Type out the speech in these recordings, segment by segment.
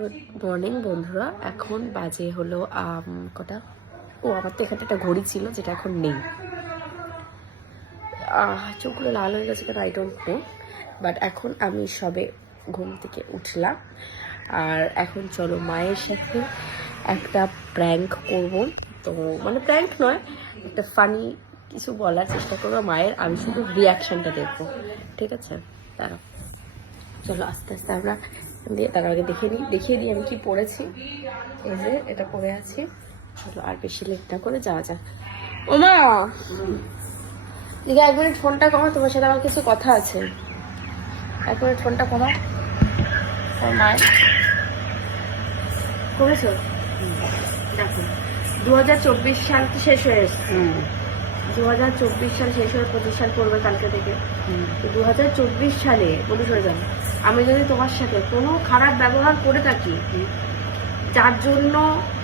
Good morning বন্ধুরা, এখন বাজে হলো কটা। আমার তো এখানে একটা ঘড়ি ছিল যেটা এখন নেই। চোখগুলো লাল হয়ে গেছে কেন আই ডোন্ট নো, বাট এখন আমি সবে ঘুম থেকে উঠলাম। আর এখন চলো মায়ের সাথে একটা প্র্যাঙ্ক করব। তো মানে প্র্যাঙ্ক নয়, একটা ফানি কিছু বলার চেষ্টা করবো মায়ের, আমি শুধু রিয়াকশনটা দেখবো, ঠিক আছে? তারা চলো আস্তে আস্তে আমরা তার আগে দেখিয়ে দিই আমি কি পড়েছি। এই যে এটা পরে আছি, চলো আর বেশি লেট না করে যাওয়া যাক। ওমা দিদি 1 মিনিট ফোনটা কমা, তোমার সাথে আমার কিছু কথা আছে। 1 মিনিট ফোনটা কমা। ওর মায়ের করেছো? দেখো 2024 সাল তো শেষ হয়ে এসছে। 2024 সাল শেষ হয়ে 25 সাল পড়বে কালকে থেকে। তো 2024 সালে বলি হয়ে যাবে, আমি যদি তোমার সাথে কোনো খারাপ ব্যবহার করে থাকি যার জন্য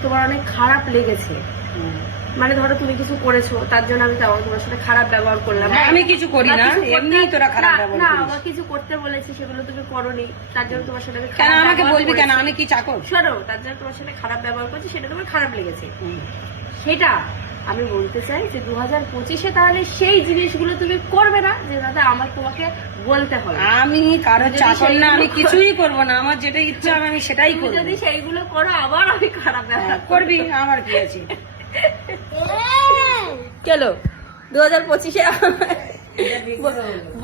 তোমার অনেক খারাপ লেগেছে, মানে ধরো তুমি কিছু করেছো তার জন্য আমি তোমার সাথে খারাপ ব্যবহার করলাম। আমি কিছু করি না, এমনি তোরা খারাপ ব্যবহার না, আমার কিছু করতে বলেছি সেগুলো তুমি করোনি, তার জন্য তোমার সাথে কেন আমাকে বলবি কেন? আমি কি চাকর? শোনো, তার জন্য তোমার সাথে খারাপ ব্যবহার করছি, সেটা তোমার খারাপ লেগেছে। সেটা আমি বলতে চাই যে 2025-এ তাহলে সেই জিনিসগুলো তুমি করবে না যে দাদা আমার তোমাকে বলতে হবে। আমি কারোর চাকর না, আমি কিছুই করবো না, আমার যেটা ইচ্ছা আমি সেটাই করবো। যদি সেইগুলো করো আবার আমি খারাপ ব্যবহার করবি, আমার কি আছে? চলো 2025-এ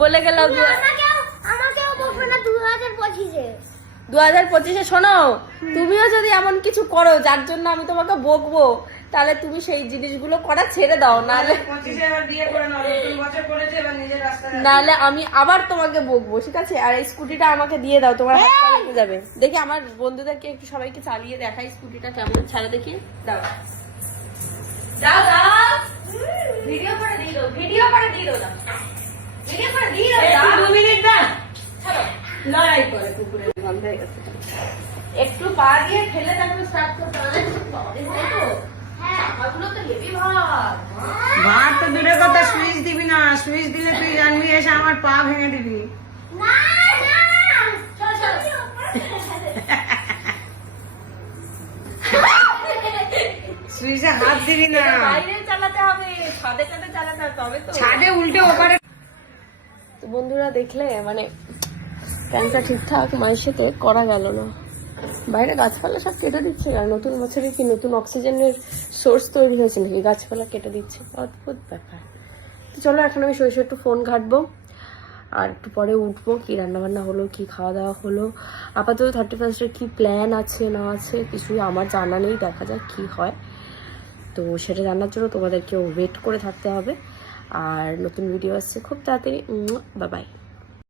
বলে গেলাম 2025-এ শোনো, তুমিও যদি এমন কিছু করো যার জন্য আমি তোমাকে বকবো, তাহলে তুমি সেই জিনিসগুলো করা ছেড়ে দাও, নাহলে আমি আবার তোমাকে বকবো, ঠিক আছে? আর এই স্কুটিটা আমাকে দিয়ে দাও, তোমার হাত পা লেগে যাবে। দেখি আমার বন্ধুদেরকে একটু সবাইকে চালিয়ে দেখাই স্কুটিটা কেমন ছাড়া, দেখি। দাও দাও দাও, ভিডিও করে দিয়ে দাও, ভিডিও করে দিয়ে দাও, ভিডিও করে দিয়ে দাও। 2 মিনিট দাও, ছাড়ো। লড়াই করে কুকুরের গন্ধ হয়ে গেছে, একটু পা দিয়ে ঠেলে তারপর স্টার্ট করতে হবে। ভাত তো দূরের কথা, সুইচ দিবি না, সুইচ দিলে তুই জানবি এসে আমার পা ভেঙে দিবি। সুইচে হাত দিবি না, বাইরে চালাতে হবে, ছাদে চালাতে হবে, তবে তো ছাদে উল্টে ওপারে। তো বন্ধুরা দেখলে, মানে প্ল্যানটা ঠিকঠাক মায়ের সাথে করা গেল না। বাইরে গাছপালা সব কেটে দিচ্ছে, আর নতুন বছরে কি নতুন অক্সিজেনের সোর্স তৈরি হয়েছে নাকি গাছপালা কেটে দিচ্ছে? অদ্ভুত ব্যাপার। তো চলো এখন আমি শুয়ে একটু ফোন ঘাটবো, আর একটু পরে উঠবো। কি রান্নাবান্না হলো, কি খাওয়া দাওয়া হলো, আপাতত 31-এর কি প্ল্যান আছে না আছে কিছুই আমার জানা নেই, দেখা যাক কি হয়। তো সেটা জানার জন্য তোমাদেরকেও ওয়েট করে থাকতে হবে। আর নতুন ভিডিও আসছে খুব তাড়াতাড়ি। Bye bye.